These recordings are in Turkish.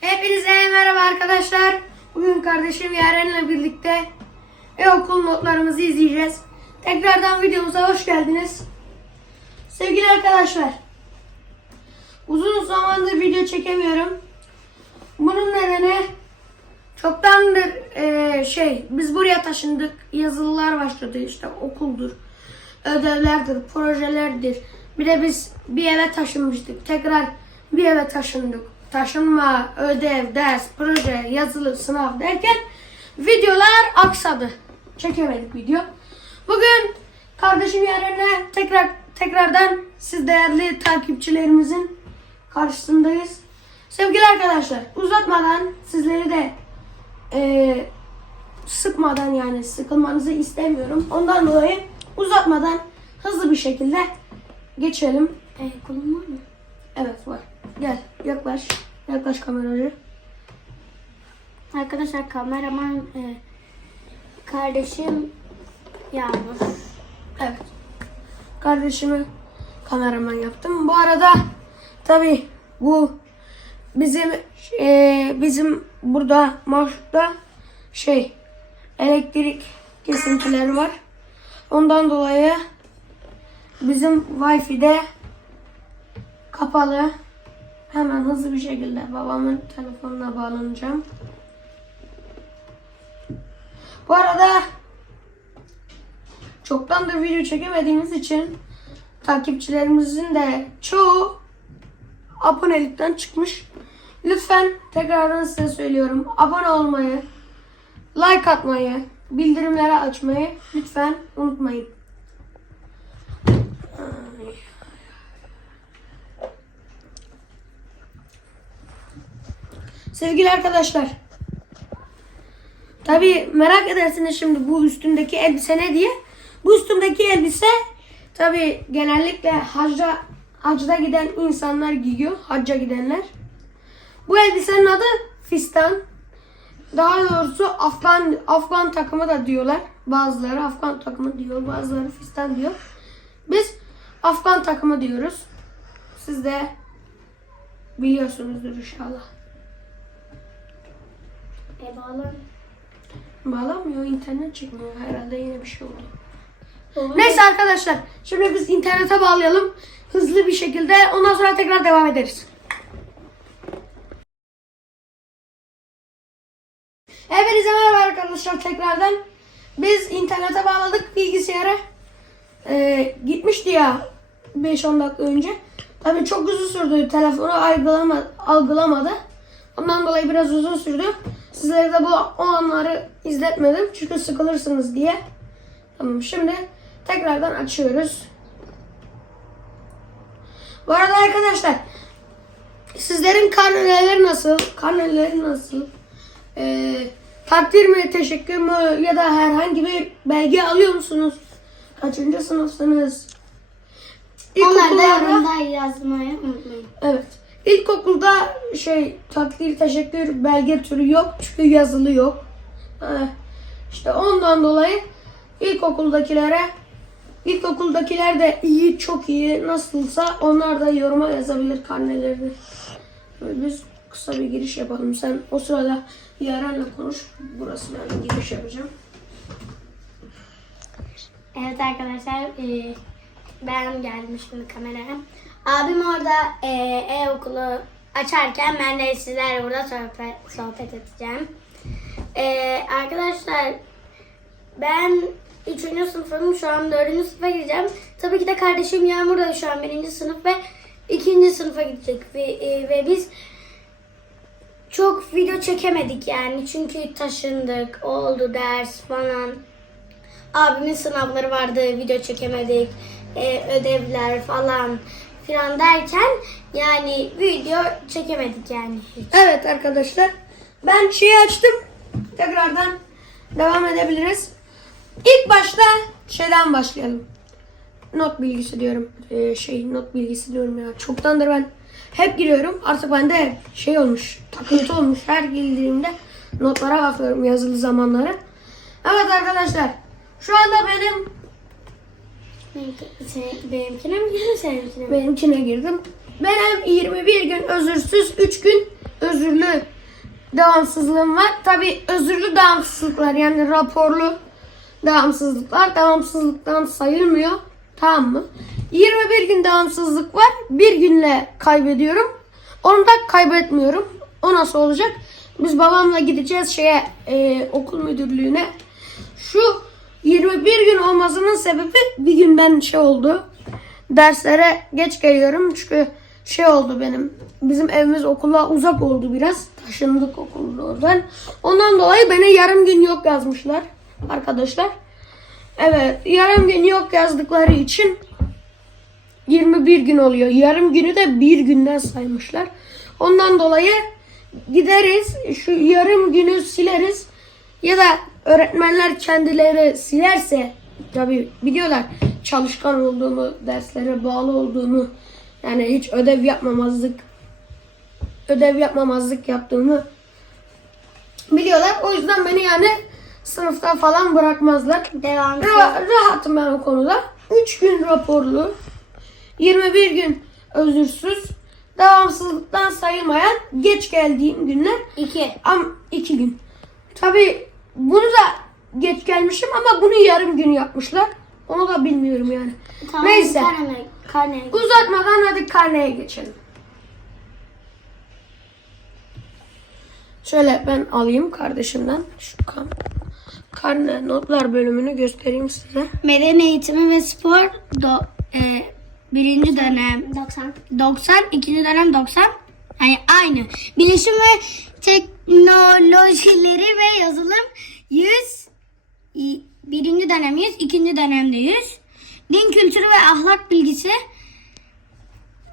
Hepinize merhaba arkadaşlar. Bugün kardeşim Yaren'le birlikte e-okul notlarımızı izleyeceğiz. Tekrardan videomuza hoş geldiniz. Sevgili arkadaşlar, uzun zamandır video çekemiyorum. Bunun nedeni çoktandır eee, şey biz buraya taşındık. Yazılılar başladı işte okuldur, ödevlerdir, projelerdir. Bir de biz bir eve taşınmıştık. Tekrar bir eve taşındık. Taşınma, ödev, ders, proje, yazılı, sınav derken videolar aksadı. Çekemedik video. Bugün kardeşim Yaren'le tekrar tekrardan siz değerli takipçilerimizin karşısındayız. Sevgili arkadaşlar uzatmadan sizleri de eee, sıkmadan yani sıkılmanızı istemiyorum. Ondan dolayı uzatmadan hızlı bir şekilde geçelim. E, kolum var mı? Evet var. Gel yaklaş. Yaklaş kameracı. Arkadaşlar kameraman e, kardeşim Yağmur. Evet. Kardeşimi kameraman yaptım. Bu arada tabi bu bizim eee, bizim burada marşutta şey elektrik kesintileri var. Ondan dolayı bizim Wi-Fi'de kapalı. Hemen hızlı bir şekilde babamın telefonuna bağlanacağım. Bu arada çoktandır video çekemediğimiz için takipçilerimizin de çoğu abonelikten çıkmış. Lütfen tekrardan size söylüyorum. Abone olmayı, like atmayı, bildirimleri açmayı lütfen unutmayın. Sevgili arkadaşlar. Tabi merak edersiniz şimdi bu üstümdeki elbise ne diye. Bu üstümdeki elbise tabi genellikle hacda, hacda giden insanlar giyiyor. Hacca gidenler. Bu elbisenin adı fistan. Daha doğrusu Afgan Afgan takımı da diyorlar. Bazıları Afgan takımı diyor, bazıları fistan diyor. Biz Afgan takımı diyoruz. Siz de biliyorsunuzdur inşallah. E bağlan. Bağlanmıyor, internet çıkmıyor. Herhalde yine bir şey oldu. Olur. Neyse arkadaşlar, şimdi biz internete bağlayalım. Hızlı bir şekilde. Ondan sonra tekrar devam ederiz. Hepinize merhaba arkadaşlar tekrardan. Biz internete bağladık bilgisayara. Ee, gitmişti ya 5-10 dakika önce. Tabii çok uzun sürdü. Telefonu algılama, algılamadı. Ondan dolayı biraz uzun sürdü. Sizlere de bu o anları izletmedim. Çünkü sıkılırsınız diye. Tamam şimdi tekrardan açıyoruz. Bu arada arkadaşlar sizlerin karneleri nasıl? Karneleri nasıl? Ee, takdir mi, teşekkür mü ya da herhangi bir belge alıyor musunuz? Kaçıncı sınıfsınız? Onlar da yorumda yazmayı unutmayın. Evet. İlkokulda şey takdir, teşekkür belge türü yok çünkü yazılı yok. İşte ondan dolayı ilkokuldakilere ilkokuldakiler de iyi, çok iyi nasılsa onlar da yoruma yazabilir karnelerini. Biz kısa bir giriş yapalım. Sen o sırada Yaren'le konuş. Burası ben giriş yapacağım. Evet arkadaşlar e, ben geldim şimdi kameraya. Abim orada e, e-okulu açarken ben de sizlerle burada sohbet, sohbet edeceğim. E, arkadaşlar ben 3. sınıfım şu an 4. sınıfa gideceğim. Tabii ki de kardeşim Yağmur da şu an 1. sınıf ve 2. sınıfa gidecek. Ve, e, ve biz çok video çekemedik yani çünkü taşındık, oldu ders falan. Abimin sınavları vardı, video çekemedik, e, ödevler falan filan derken yani video çekemedik yani hiç. Evet arkadaşlar. Ben şeyi açtım. Tekrardan devam edebiliriz. İlk başta şeyden başlayalım. Not bilgisi diyorum. Ee, şey not bilgisi diyorum ya. Çoktandır ben hep giriyorum. Artık bende şey olmuş. Takıntı olmuş. Her girdiğimde notlara bakıyorum yazılı zamanları. Evet arkadaşlar. Şu anda benim Benimkine mi girdin seninkine mi? benimkine girdim. Benim 21 gün özürsüz 3 gün özürlü devamsızlığım var. Tabi özürlü devamsızlıklar yani raporlu devamsızlıklar devamsızlıktan sayılmıyor. Tamam mı? 21 gün devamsızlık var. Bir günle kaybediyorum. Onu da kaybetmiyorum. O nasıl olacak? Biz babamla gideceğiz şeye e, okul müdürlüğüne. Şu 21 gün olmasının sebebi bir gün ben şey oldu. Derslere geç geliyorum çünkü şey oldu benim. Bizim evimiz okula uzak oldu biraz. Taşındık okulda oradan. Ondan dolayı beni yarım gün yok yazmışlar arkadaşlar. Evet yarım gün yok yazdıkları için 21 gün oluyor. Yarım günü de bir günden saymışlar. Ondan dolayı gideriz şu yarım günü sileriz ya da öğretmenler kendileri silerse tabi biliyorlar çalışkan olduğumu, derslere bağlı olduğumu yani hiç ödev yapmamazlık ödev yapmamazlık yaptığımı biliyorlar. O yüzden beni yani sınıfta falan bırakmazlar. Devam. Ra- rahatım ben o konuda. 3 gün raporlu, 21 gün özürsüz, devamsızlıktan sayılmayan geç geldiğim günler 2. am 2 gün. Tabi bunu da geç gelmişim ama bunu yarım gün yapmışlar. Onu da bilmiyorum yani. Neyse. Karne, karne. Uzatmadan hadi karneye geçelim. Şöyle ben alayım kardeşimden şu kan karne notlar bölümünü göstereyim size. Beden eğitimi ve spor do, e, birinci dönem 90. 90, ikinci dönem 90. Yani aynı. Bilişim ve teknolojileri ve yazılım 100. i- Birinci dönem 100, ikinci dönemde 100. Din kültürü ve ahlak bilgisi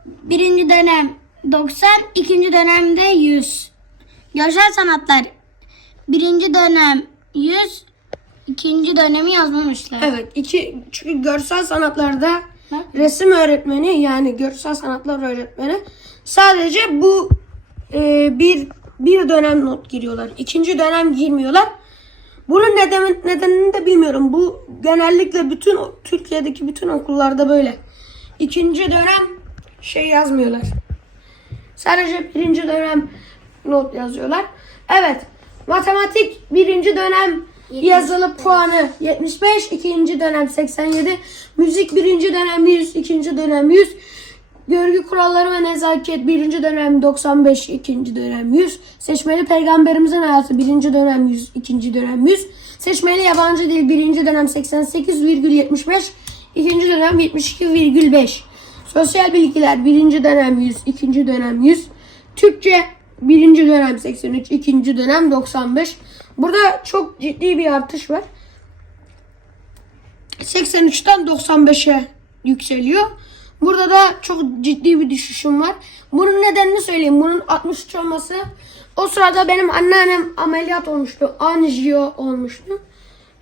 birinci dönem 90, ikinci dönemde 100. Görsel sanatlar birinci dönem 100, ikinci dönemi yazmamışlar. Evet iki çünkü görsel sanatlarda Bak. resim öğretmeni yani görsel sanatlar öğretmeni sadece bu e, bir bir dönem not giriyorlar. İkinci dönem girmiyorlar. Bunun neden, nedenini de bilmiyorum. Bu genellikle bütün Türkiye'deki bütün okullarda böyle. İkinci dönem şey yazmıyorlar. Sadece birinci dönem not yazıyorlar. Evet. Matematik birinci dönem yazılı puanı 75, ikinci dönem 87. Müzik birinci dönem 100, ikinci dönem 100. Görgü kuralları ve nezaket birinci dönem 95, ikinci dönem 100. Seçmeli peygamberimizin hayatı birinci dönem 100, ikinci dönem 100. Seçmeli yabancı dil birinci dönem 88,75, ikinci dönem 72,5. Sosyal bilgiler birinci dönem 100, ikinci dönem 100. Türkçe birinci dönem 83, ikinci dönem 95. Burada çok ciddi bir artış var. 83'ten 95'e yükseliyor. Burada da çok ciddi bir düşüşüm var. Bunun nedenini söyleyeyim. Bunun 63 olması o sırada benim anneannem ameliyat olmuştu. Anjiyo olmuştu.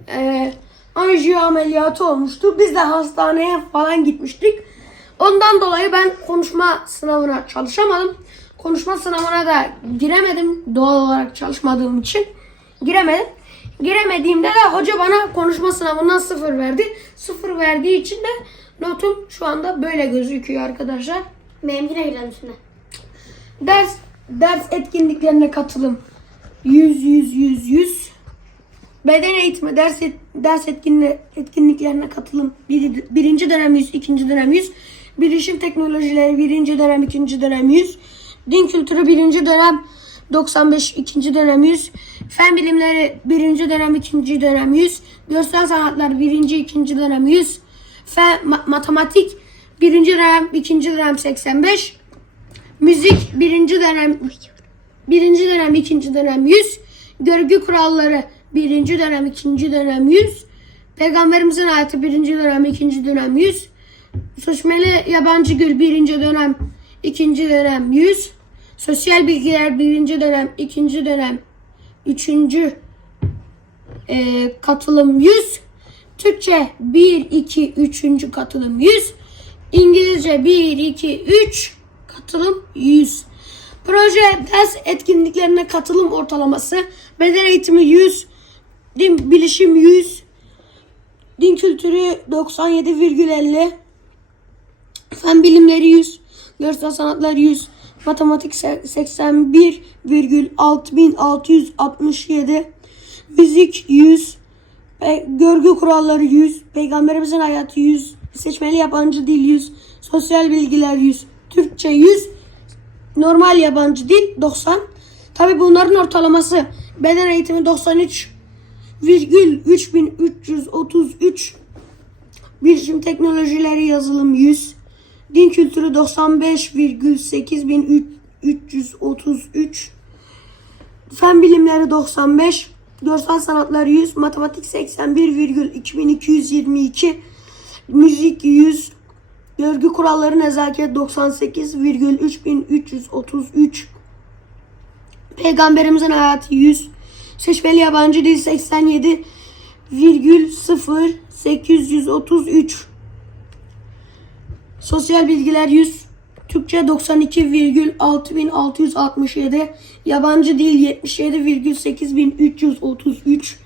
Ee, anjiyo ameliyatı olmuştu. Biz de hastaneye falan gitmiştik. Ondan dolayı ben konuşma sınavına çalışamadım. Konuşma sınavına da giremedim doğal olarak çalışmadığım için. Giremedim. Giremediğimde de hoca bana konuşma sınavından sıfır verdi. Sıfır verdiği için de notum şu anda böyle gözüküyor arkadaşlar. Benimki de güzel üstüne. Ders ders etkinliklerine katılım 100 100 100 100. Beden eğitimi ders et- ders etkinli, etkinliklerine katılım bir, birinci dönem 100, ikinci dönem 100. Bilişim teknolojileri birinci dönem, ikinci dönem 100. Din kültürü birinci dönem 95, ikinci dönem 100. Fen bilimleri birinci dönem, ikinci dönem 100. Görsel sanatlar birinci, ikinci dönem 100. Fen, ma- matematik birinci dönem, ikinci dönem 85. Müzik birinci dönem birinci dönem ikinci dönem 100. Görgü kuralları birinci dönem ikinci dönem 100. Peygamberimizin hayatı birinci dönem ikinci dönem 100. Suçmeli yabancı gül birinci dönem ikinci dönem 100. Sosyal bilgiler birinci dönem ikinci dönem üçüncü e, katılım 100. Türkçe 1, 2, 3. katılım 100. İngilizce 1, 2, 3 katılım 100. Proje ders etkinliklerine katılım ortalaması beden eğitimi 100, din bilişim 100, din kültürü 97,50, fen bilimleri 100, görsel sanatlar 100, Matematik se- 81,6667. Müzik 100. Pe- görgü kuralları 100. Peygamberimizin hayatı 100. Seçmeli yabancı dil 100. Sosyal bilgiler 100. Türkçe 100. Normal yabancı dil 90. Tabi bunların ortalaması beden eğitimi 93 virgül 3333 bilişim teknolojileri yazılım 100 din kültürü 95 virgül 8333 fen bilimleri 95 görsel sanatlar 100 matematik 81 virgül 2222 müzik 100 görgü kuralları nezaket 98 virgül 3333 Peygamberimizin hayatı 100. Seçmeli yabancı dil 87 virgül 0 833. Sosyal bilgiler 100. Türkçe 92 virgül 6667. Yabancı dil 77 virgül 8333.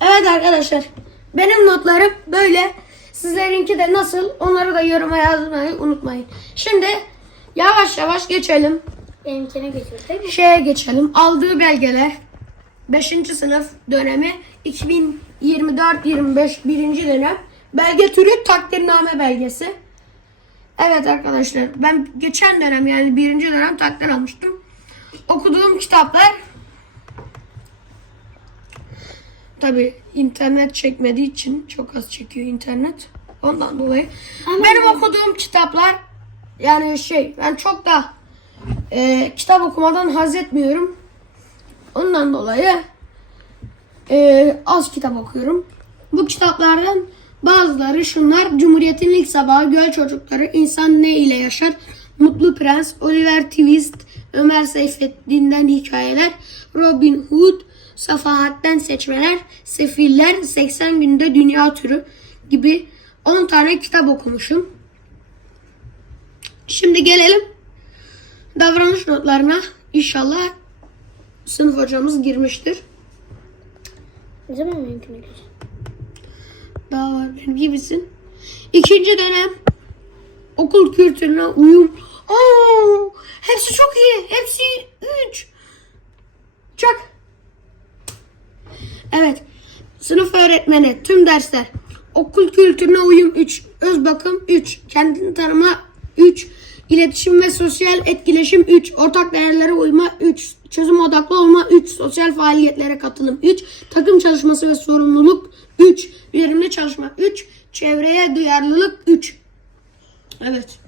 Evet arkadaşlar. Benim notlarım böyle. Sizlerinki de nasıl? Onları da yoruma yazmayı unutmayın. Şimdi yavaş yavaş geçelim Benimkine geçirdik. şeye geçelim. Aldığı belgeler 5. sınıf dönemi 2024-25 birinci dönem. Belge türü takdirname belgesi. Evet arkadaşlar ben geçen dönem yani birinci dönem takdir almıştım. Okuduğum kitaplar Tabi internet çekmediği için çok az çekiyor internet. Ondan dolayı. Ama Benim ben- okuduğum kitaplar yani şey ben çok da e, kitap okumadan haz etmiyorum. Ondan dolayı e, az kitap okuyorum. Bu kitaplardan bazıları şunlar. Cumhuriyet'in ilk sabahı, Göl Çocukları, İnsan Ne ile Yaşar, Mutlu Prens, Oliver Twist, Ömer Seyfettin'den Hikayeler, Robin Hood, Safahat'ten Seçmeler, Sefiller, 80 Günde Dünya Türü gibi 10 tane kitap okumuşum. Şimdi gelelim davranış notlarına. İnşallah sınıf hocamız girmiştir. Ne zaman geçir? Daha var benim gibisin. İkinci dönem okul kültürüne uyum. Oo, hepsi çok iyi. Hepsi 3. Çak. Evet. Sınıf öğretmeni tüm dersler. Okul kültürüne uyum 3. Öz bakım 3. Kendini tanıma 3. İletişim ve sosyal etkileşim 3. Ortak değerlere uyma 3. Çözüm odaklı olma 3. Sosyal faaliyetlere katılım 3. Takım çalışması ve sorumluluk 3. Verimli çalışma 3. Çevreye duyarlılık 3. Evet.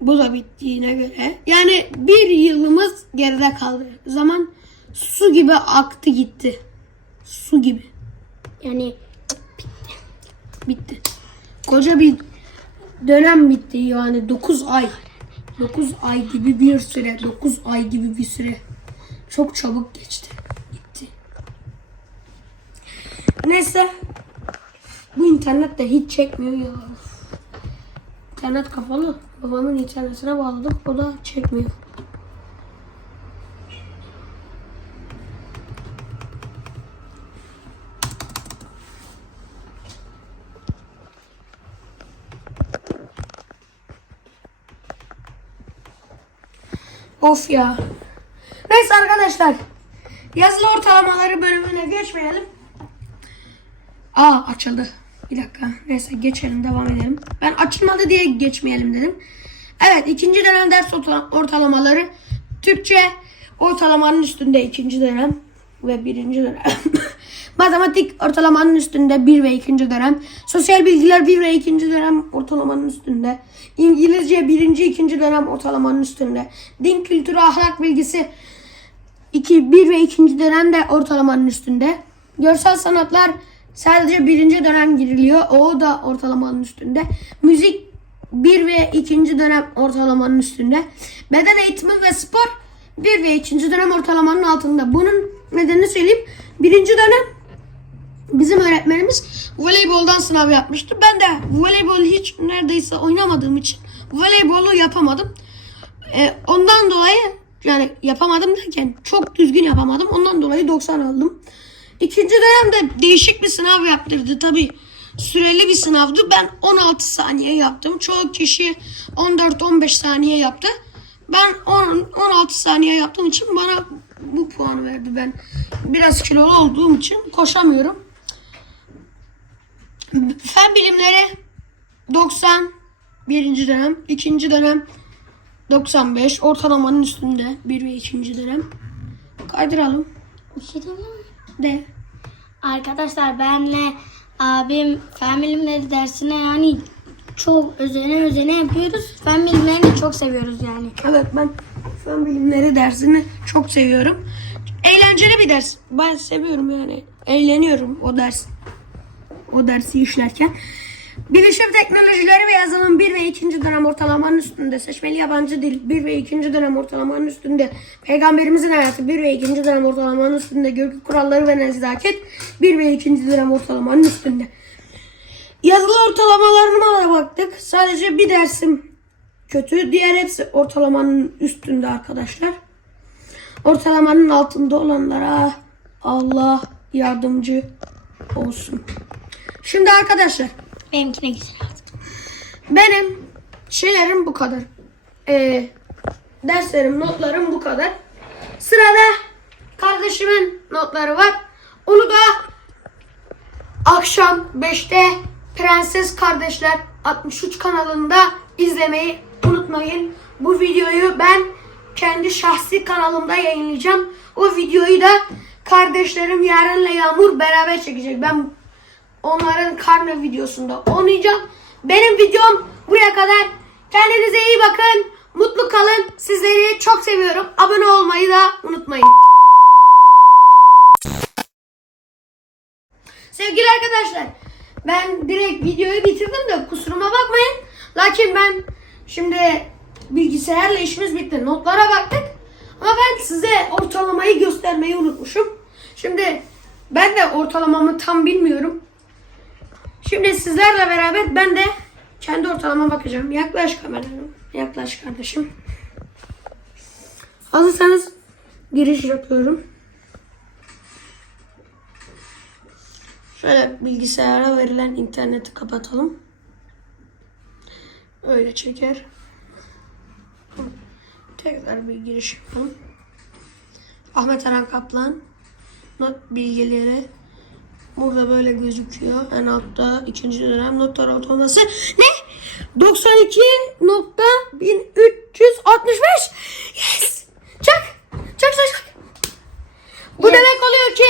Bu da bittiğine göre. Yani bir yılımız geride kaldı. Zaman su gibi aktı gitti. Su gibi. Yani Bitti. Koca bir dönem bitti yani 9 ay. 9 ay gibi bir süre. 9 ay gibi bir süre. Çok çabuk geçti. Gitti. Neyse. Bu internet de hiç çekmiyor ya. İnternet kapalı. Babamın internetine bağladık. O da çekmiyor. Of ya. Neyse arkadaşlar. Yazılı ortalamaları bölümüne geçmeyelim. Aa açıldı. Bir dakika. Neyse geçelim devam edelim. Ben açılmadı diye geçmeyelim dedim. Evet ikinci dönem ders orta- ortalamaları. Türkçe ortalamanın üstünde ikinci dönem ve birinci dönem. Matematik ortalamanın üstünde bir ve ikinci dönem. Sosyal bilgiler bir ve ikinci dönem ortalamanın üstünde. İngilizce birinci ikinci dönem ortalamanın üstünde. Din kültürü ahlak bilgisi 2, 1 ve 2. dönemde ortalamanın üstünde. Görsel sanatlar sadece birinci dönem giriliyor. O da ortalamanın üstünde. Müzik 1 ve 2. dönem ortalamanın üstünde. Beden eğitimi ve spor 1 ve 2. dönem ortalamanın altında. Bunun nedenini söyleyeyim. Birinci dönem bizim öğretmenimiz voleyboldan sınav yapmıştı. Ben de voleybol hiç neredeyse oynamadığım için voleybolu yapamadım. E, ondan dolayı yani yapamadım derken çok düzgün yapamadım. Ondan dolayı 90 aldım. İkinci dönemde değişik bir sınav yaptırdı tabi. süreli bir sınavdı. Ben 16 saniye yaptım. Çoğu kişi 14-15 saniye yaptı. Ben 10, 16 saniye yaptığım için bana bu puanı verdi. Ben biraz kilolu olduğum için koşamıyorum. Fen bilimleri 90 birinci dönem, ikinci dönem 95 ortalamanın üstünde bir ve ikinci dönem. Kaydıralım. Bir şey diyeyim mi? De. Arkadaşlar benle abim fen bilimleri dersine yani çok özene özene yapıyoruz. Fen bilimlerini çok seviyoruz yani. Evet ben fen bilimleri dersini çok seviyorum. Eğlenceli bir ders. Ben seviyorum yani. Eğleniyorum o ders. O dersi işlerken. Bilişim teknolojileri ve yazılım 1 ve 2. dönem ortalamanın üstünde. Seçmeli yabancı dil 1 ve 2. dönem ortalamanın üstünde. Peygamberimizin hayatı 1 ve 2. dönem ortalamanın üstünde. Görgü kuralları ve nezaket 1 ve 2. dönem ortalamanın üstünde. Yazılı ortalamalarıma da baktık. Sadece bir dersim kötü. Diğer hepsi ortalamanın üstünde arkadaşlar. Ortalamanın altında olanlara Allah yardımcı olsun. Şimdi arkadaşlar Benimkine oldu. benim şeylerim bu kadar. Ee, derslerim, notlarım bu kadar. Sırada kardeşimin notları var. Onu da akşam 5'te Prenses Kardeşler 63 kanalında izlemeyi unutmayın. Bu videoyu ben kendi şahsi kanalımda yayınlayacağım. O videoyu da kardeşlerim Yaren'le Yağmur beraber çekecek. Ben onların karne videosunda oynayacağım. Benim videom buraya kadar. Kendinize iyi bakın. Mutlu kalın. Sizleri çok seviyorum. Abone olmayı da unutmayın. Sevgili arkadaşlar, ben direkt videoyu bitirdim de kusuruma bakmayın. Lakin ben şimdi bilgisayarla işimiz bitti. Notlara baktık. Ama ben size ortalamayı göstermeyi unutmuşum. Şimdi ben de ortalamamı tam bilmiyorum. Şimdi sizlerle beraber ben de kendi ortalama bakacağım. Yaklaş kamerana. Yaklaş kardeşim. Hazırsanız giriş yapıyorum. Şöyle bilgisayara verilen interneti kapatalım. Öyle çeker. Tekrar bir giriş yapalım. Ahmet Aran Kaplan. Not bilgileri. Burada böyle gözüküyor. En altta ikinci dönem notlar ortalaması. Ne? 92.1365. Yes. Çak. Çak çak çak. Bu Yes. demek oluyor ki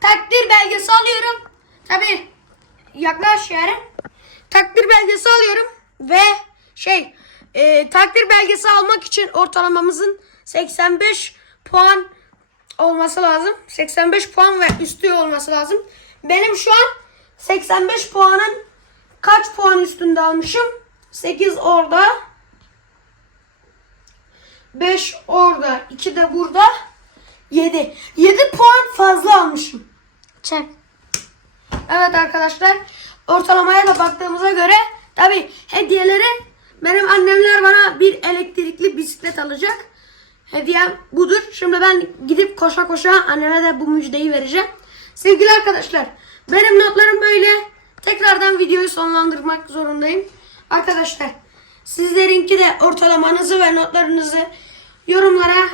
takdir belgesi alıyorum. Tabi yaklaş yani. Takdir belgesi alıyorum ve şey e, takdir belgesi almak için ortalamamızın 85 puan olması lazım. 85 puan ve üstü olması lazım. Benim şu an 85 puanın kaç puan üstünde almışım? 8 orada. 5 orada. 2 de burada. 7. 7 puan fazla almışım. Çak. Evet arkadaşlar ortalamaya da baktığımıza göre tabi hediyeleri benim annemler bana bir elektrikli bisiklet alacak. Hediyem budur. Şimdi ben gidip koşa koşa anneme de bu müjdeyi vereceğim. Sevgili arkadaşlar benim notlarım böyle. Tekrardan videoyu sonlandırmak zorundayım. Arkadaşlar sizlerinki de ortalamanızı ve notlarınızı yorumlara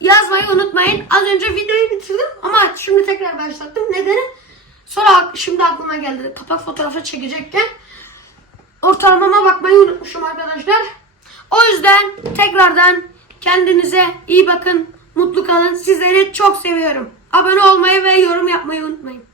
yazmayı unutmayın. Az önce videoyu bitirdim ama şimdi tekrar başlattım. Nedeni? Sonra şimdi aklıma geldi. Kapak fotoğrafı çekecekken ortalamama bakmayı unutmuşum arkadaşlar. O yüzden tekrardan kendinize iyi bakın. Mutlu kalın. Sizleri çok seviyorum. Abone olmayı ve yorum yapmayı unutmayın.